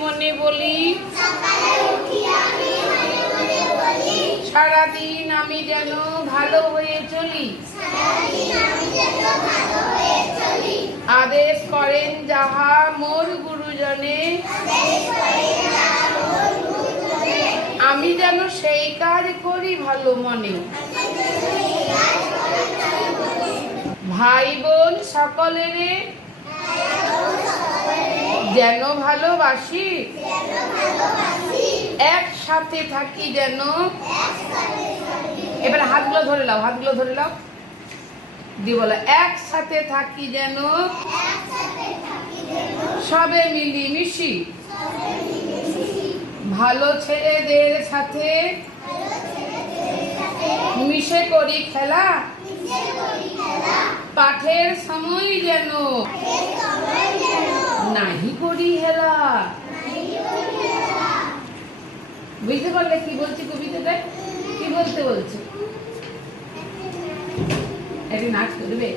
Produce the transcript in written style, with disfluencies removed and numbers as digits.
মনে বলি, সারাদিন আমি যেন ভালো হয়ে চলি। আদেশ করেন যাহা মোর গুরুজনে, আমি যেন সেই কাজ করি ভালো মনে। ভাই বোন সকলের যেন ভালোবাসি, একসাথে থাকি যেন। এবার হাতগুলো ধরে নাও, হাতগুলো ধরে নাও, দিয়ে বলো একসাথে থাকি যেন, সবে মিলি মিশি। ভালো ছেলেদের সাথে মিশে করি খেলা, পাঠের সময় যেন নাহি করি হেলা। বুঝতে পারলে কি বলছি কবিতাটা? কি বলতে বলছে? একটি নাচ করবে।